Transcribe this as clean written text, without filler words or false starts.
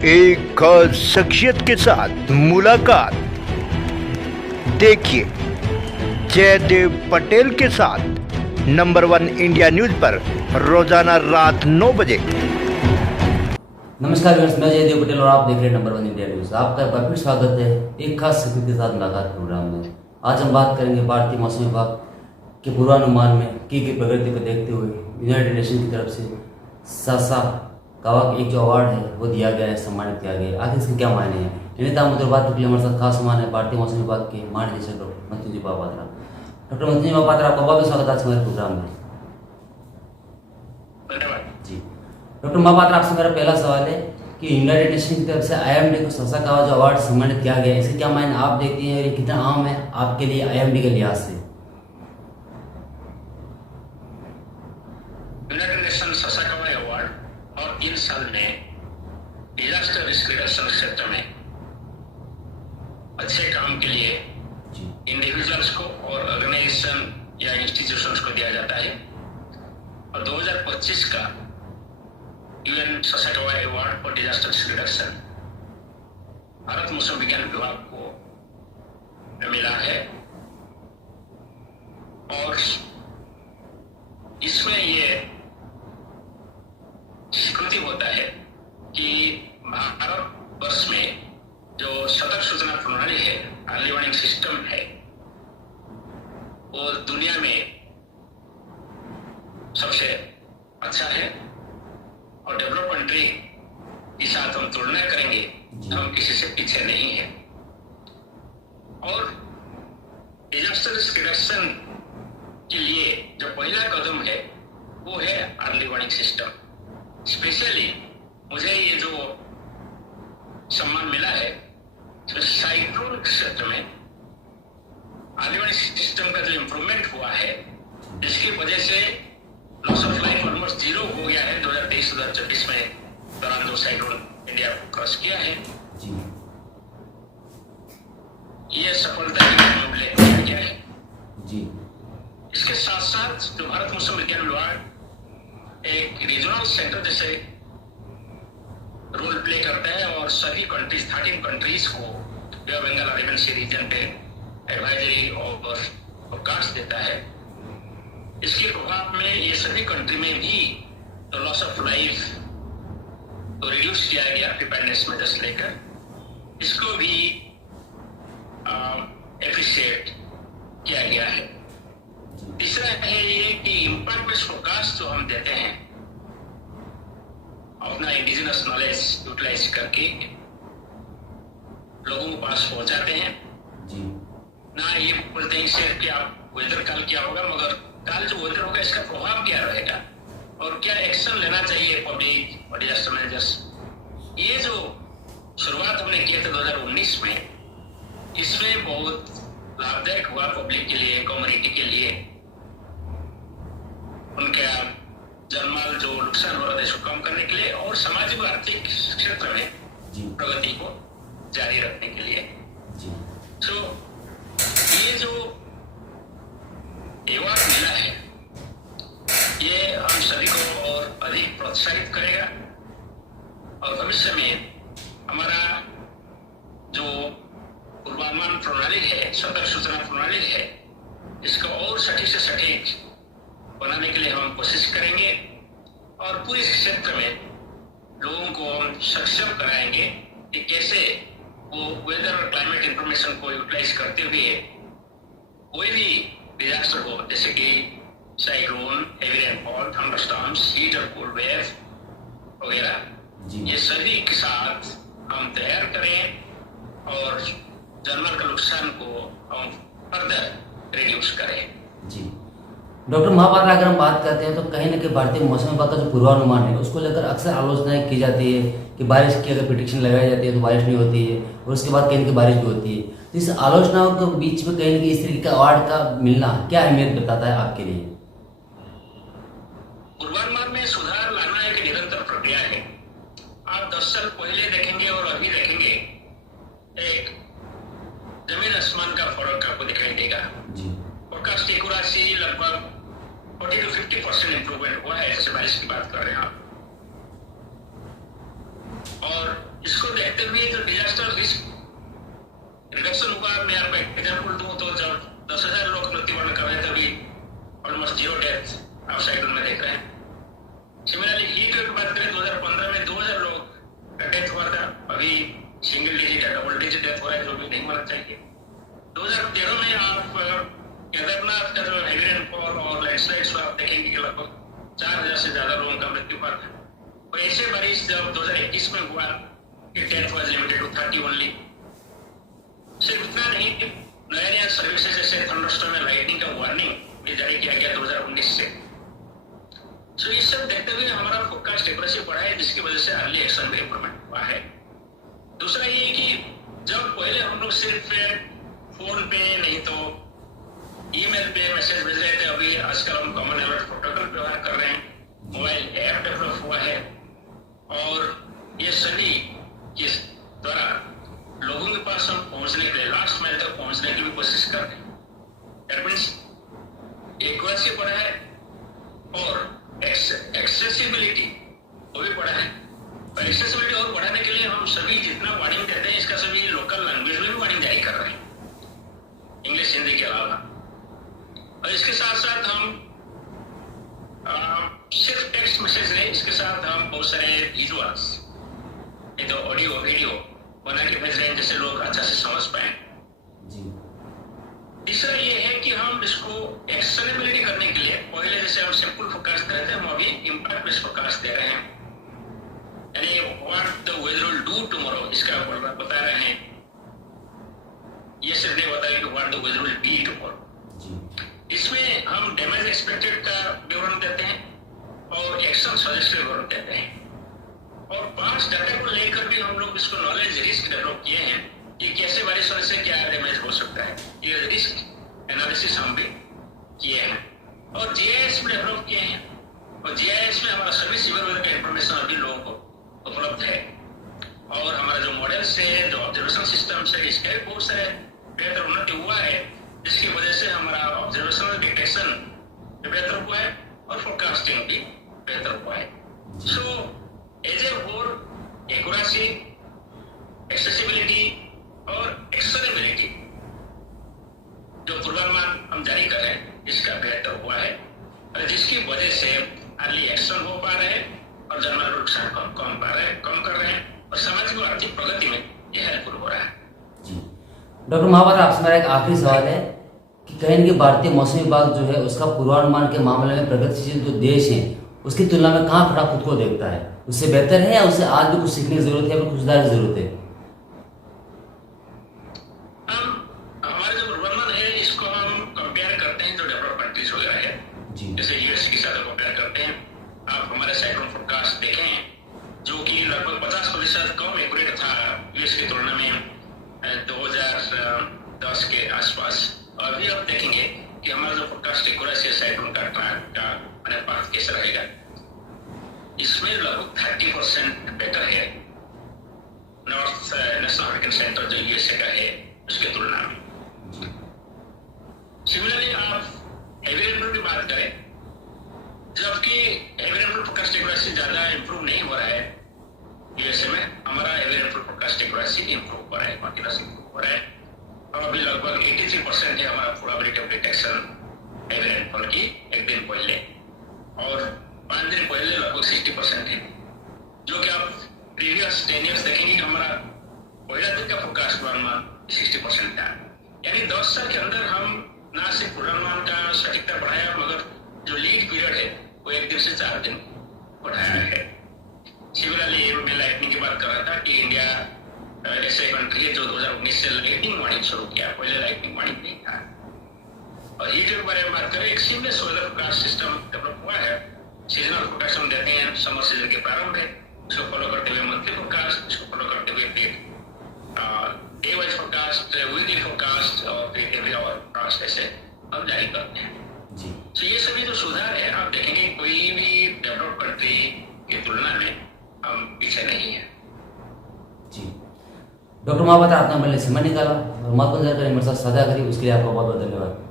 एक खास शख्सियत के साथ मुलाकात। देखिए जयदेव पटेल के साथ नंबर 1 इंडिया न्यूज पर रोजाना रात 9 बजे। नमस्कार व्यूअर्स, मैं जयदेव पटेल और आप देख रहे हैं नंबर 1 इंडिया न्यूज। आपका एक बार फिर स्वागत है एक खास शख्सियत के साथ मुलाकात प्रोग्राम में। आज हम बात करेंगे भारतीय मौसम विभाग के पूर्वानुमान में की गई प्रगति को देखते हुए यूनाइटेड नेशन की तरफ से सासा कावा एक जो अवार्ड है वो दिया गया है, सम्मानित किया गया है। आखिर इसके क्या मायने हैं, इन्हें ताम बात के लिए हमारे साथ खास मेहमान है भारतीय मौसम विभाग के महानिदेशक डॉक्टर मृत्युंजय महापात्रा। डॉक्टर मृत्युंजय महापात्रा, आपका बहुत स्वागत है आज हमारे प्रोग्राम में। जी डॉक्टर महापात्रा, आपसे मेरा पहला सवाल है कि यूनाइटेड नेशन की तरफ से आईएमडी को सासा कावा जो अवार्ड सम्मानित किया गया है, इसके क्या मायने आप देखते हैं और ये कितना आम है आपके लिए आईएमडी के लिहाज से? यूनाइटेड नेशन ससाकावा अवार्ड और इन साल में डिजास्टर रिस्क रिडक्शन क्षेत्र में अच्छे काम के लिए इंडिविजुअल्स को और ऑर्गेनाइजेशन या इंस्टीट्यूशंस को दिया जाता है। और 2025 का UN Sasakawa award for disaster risk reduction Bharat मौसम विज्ञान विभाग को मिला है और इसमें ये स्वीकृति होता है कि भारत वर्ष में जो सतर्क सूचना प्रणाली है, अर्ली वार्निंग सिस्टम है, वो दुनिया में सबसे अच्छा है। और डेवलप कंट्री के साथ हम तुलना करेंगे तो हम किसी से पीछे नहीं है। और डिजास्टर रिस्क रिडक्शन के लिए जो पहला कदम है वो है अर्ली वार्निंग सिस्टम। स्पेशली मुझे ये जो सम्मान मिला है तो साइक्लोन क्षेत्र में अर्ली वार्निंग सिस्टम का जो इम्प्रूवमेंट हुआ है, जिसकी वजह से लॉस ऑफ लाइफ ऑलमोस्ट 0 हो गया है 2023-2024 में दौरान जो साइक्लोन इंडिया को क्रॉस किया है। ये सफलता के किया गया है। इसके साथ साथ जो भारत मौसम विज्ञान विभाग एक रीजनल सेंटर जैसे रोल प्ले करता है और सभी कंट्रीज 13 कंट्रीज को Bay of Bengal Arabian Sea region पे एडवाइजरी और फोरकास्ट देता है। इसके प्रभाव में ये सभी कंट्री में भी तो लॉस ऑफ लाइफ तो रिड्यूस किया गया प्रिपेयरनेस मेजर्स लेकर, इसको भी एप्रिशिएट किया गया है। तीसरा है ये कि इम्पैक्ट बेस्ड फोरकास्ट जो हम देते हैं अपना इंडिजिनस नॉलेज यूटिलाइज करके लोगों के पास पहुंचाते हैं ना। ये बोलते हैं इससे कि आप वेदर काल क्या होगा, मगर काल जो वेदर होगा इसका प्रभाव क्या रहेगा और क्या एक्शन लेना चाहिए पब्लिक और डिजास्टर मैनेजर्स। ये जो शुरुआत हमने किया था 2019 में, इसमें बहुत लाभदायक हुआ पब्लिक के लिए, कम्युनिटी के लिए। उनका जनमाल जो नुकसान हो रहा था इसको कम करने के लिए और सामाजिक आर्थिक क्षेत्र में प्रगति को जारी रखने के लिए। तो ये जो अवार्ड मिला है ये हम सभी को और अधिक प्रोत्साहित करेगा और भविष्य में हमारा जो पूर्वानुमान प्रणाली है, सतर्क सूचना प्रणाली है, इसको और सटीक से सटीक बनाने के लिए हम कोशिश करेंगे और पूरे क्षेत्र में लोगों को हम सक्षम कराएंगे कि कैसे वो वेदर और क्लाइमेट इंफॉर्मेशन को यूटिलाइज करते हुए कोई भी डिजास्टर हो, जैसे कि cyclone, heavy rainfall, thunderstorms, heat और कोल्ड वेव वगैरह, ये सभी के साथ हम तैयार करें और जानवर के नुकसान को हम फर्दर रिड्यूस करें। डॉक्टर महापात्रा, अगर हम बात करते हैं तो कहीं ना कहीं भारतीय मौसम विभाग का जो पूर्वानुमान है उसको लेकर अक्सर आलोचनाएं की जाती है कि बारिश की अगर प्रिडिक्शन लगाई जाती है तो बारिश नहीं होती है और उसके बाद कहीं ना कहीं बारिश भी होती है। तो इस आलोचनाओं के बीच में कहीं ना कहीं इस तरीके का अवार्ड का मिलना क्या अहमियत बताता है आपके लिए? पूर्वानुमान में सुधार लाना एक निरंतर प्रक्रिया है। आप 10 साल पहले देखेंगे और अभी देखेंगे, एक जमीन आसमान का फर्क आपको दिखाई देगा। फोरकास्ट एक्यूरेसी लगभग 40 to 50% इम्प्रूवमेंट हुआ है, जैसे बारिश की बात कर रहे हैं आप। और इस देखते हुए जो डिजास्टर रिस्क रिडक्शन हुआ, मैं आपको एग्जाम्पल दूं तो जब 10,000 लोग मृत्युवरण कर रहे थे अभी ऑलमोस्ट 0 डेथ आप साइड में देख रहे हैं। सिमिलरली हीट वेव की बात करें 2015 में 2,000 लोग का डेथ हुआ था, अभी सिंगल डिजिट या डबल डिजिट डेथ हो रहा है, जो भी नहीं होना चाहिए। 2013 में आप केदारनाथ का जो हेवी रेनफॉल और लैंडस्लाइड्स आप देखेंगे कि लगभग 4,000 से ज्यादा लोगों का मृत्यु हुआ था। और ऐसे बारिश जब 2021 में हुआ कि death was limited to 30 only. सिर्फ इतना नहीं, नया नया सर्विसेज जैसे थंडरस्टॉर्म में लाइटनिंग का वार्निंग भी जारी किया गया 2019 से। सो ये सब देखते हुए हमारा फोरकास्ट एक्यूरेसी बढ़ा है, जिसकी वजह से अर्ली एक्शन में इंप्रूवमेंट हुआ है। दूसरा ये कि जब पहले हम लोग सिर्फ फोन पे नहीं तो ईमेल पे मैसेज भेज रहे थे, अभी आजकल हम कॉमन अलर्ट प्रोटोकॉल व्यवहार कर रहे हैं, मोबाइल ऐप डेवलप हुआ है और ये सभी के द्वारा लोगों के पास हम पहुंचने के लिए लास्ट माइल तक पहुंचने की भी कोशिश कर रहे हैं। दैट मीन्स एक्यूरेसी बढ़ा है और एक्सेसिबिलिटी वो भी बढ़ा है। और एक्सेसिबिलिटी और बढ़ाने के लिए हम सभी जितना वार्निंग देते हैं इसका सभी लोकल लैंग्वेज में भी वार्निंग जारी कर रहे हैं, इंग्लिश हिंदी के अलावा। और इसके साथ साथ हम सिर्फ टेक्स्ट मैसेज नहीं, इसके साथ हम बहुत सारे विजुअल्स तो ऑडियो वीडियो बना के भेज रहे हैं जिससे लोग अच्छा से समझ पाए। तीसरा ये है कि हम इसको एक्शनेबिलिटी करने के लिए पहले जैसे हम सिंपल फोरकास्ट कर रहे थे, हम अभी इम्पैक्ट बेस्ड फोरकास्ट दे रहे हैं, यानी what the weather will do tomorrow इसका बता रहे हैं। ये सिर्फ नहीं बताया कि what the weather will be tomorrow. इसमें हम डैमेज एक्सपेक्टेड का विवरण देते हैं और एक्शन सजेस्टेड विवरण देते हैं। और 5 डाटा को लेकर भी हम लोग इसको नॉलेज रिस्क डेवलप किए हैं कि कैसे बारिश होने से क्या डैमेज हो सकता है। ये रिस्क एनालिसिस हम भी किए हैं और जीआईएस में डेवलप किए हैं। और जीआईएस में हमारा सभी सिविल वेदर का इंफॉर्मेशन अभी लोगों को उपलब्ध है। और हमारा जो मॉडल्स है, जो ऑब्जर्वेशन सिस्टम है, इसका भी बहुत सारे बेहतर उन्नति हुआ है, जिसकी वजह से हमारा ऑब्जर्वेशन डिटेक्शन बेहतर हुआ है और फोरकास्टिंग भी बेहतर हुआ है। So as a whole accuracy, accessibility और एक्शनेबिलिटी जो पूर्वानुमान हम जारी कर रहे हैं इसका बेहतर हुआ है, और जिसकी वजह से अर्ली एक्शन हो पा रहे हैं और जनरल नुकसान कम कर रहे हैं और सामाजिक और आर्थिक प्रगति में यह हेल्पफुल हो रहा है। डॉक्टर महापात्रा, आपसे मेरा एक आखिरी सवाल है कि कहें कि भारतीय मौसम विभाग जो है उसका पूर्वानुमान के मामले में प्रगतिशील जो देश हैं उसकी तुलना में कहाँ खड़ा खुद को देखता है? उससे बेहतर है या उससे आज भी कुछ सीखने की जरूरत है या कुछ सुधार की जरूरत है? हमारा जो पूर्वानुमान है इसको हम कंपेयर करते हैं जो डेवलप कंट्रीज वगैरह है, जैसे यूएस के साथ कंपेयर करते हैं। आप हमारे साइक्लोन फोरकास्ट देखें जो कि लगभग 50% कम एक्यूरेट था यूएस की तुलना में 2010 के आसपास। और अभी आप देखेंगे कि हमारा जो फोरकास्ट एक्यूरेसी साइक्लोन का अनुपात कैसा रहेगा, इसमें लगभग 30% बेटर है नॉर्थ नेशनल हरिकेन सेंटर जो यूएसए का है उसकी तुलना में। सिमिलरली आप हेवी रेनफॉल की बात करें, जबकि हेवी रेनफॉल फोरकास्ट एक्यूरेसी ज्यादा इंप्रूव नहीं हो रहा है यूएसए में, हमारा heavy rainfall forecast accuracy improve हो रहा है, कंटिन्यूअस इंप्रूव हो रहा है। और अभी लगभग 83% है हमारा probability of detection heavy rainfall की एक दिन पहले, और 5 दिन पहले लगभग 60% है। जो कि आप प्रीवियस 10 ईयर्स देखेंगे कि हमारा पहला दिन का फोरकास्ट पूर्वानुमान 60% था। यानी 10 साल के अंदर हम ना सिर्फ पूर्वानुमान का सटीकता बढ़ाया, मगर जो लीड पीरियड है वो 1 दिन से 4 दिन बढ़ाया है। सिमिलरली मैं लाइटनिंग की बात कर रहा था कि इंडिया ऐसे कंट्री है जो 2019 से लाइटनिंग वार्निंग शुरू किया, पहले लाइटनिंग वार्निंग नहीं था। और हीट के बारे में बात करें, एक seamless weather forecast system develop हुआ है। सीजनल फोरकास्ट हम देते हैं समर सीजन के प्रारंभ में, उसको फॉलो करते हुए मंथली फोरकास्ट, उसको फॉलो करते हुए फिर day wise forecast, weekly forecast और फिर एवरी आवर फोरकास्ट ऐसे हम जारी करते हैं। तो ये सभी जो सुधार है आप देखेंगे कोई भी डेवलप कंट्री की तुलना में हम पीछे नहीं है। डॉक्टर महापात्रा, आपने मेरे लिए समय निकाला और महत्वपूर्ण जानकारी मेरे साथ साझा करी, उसके लिए आपका बहुत बहुत धन्यवाद।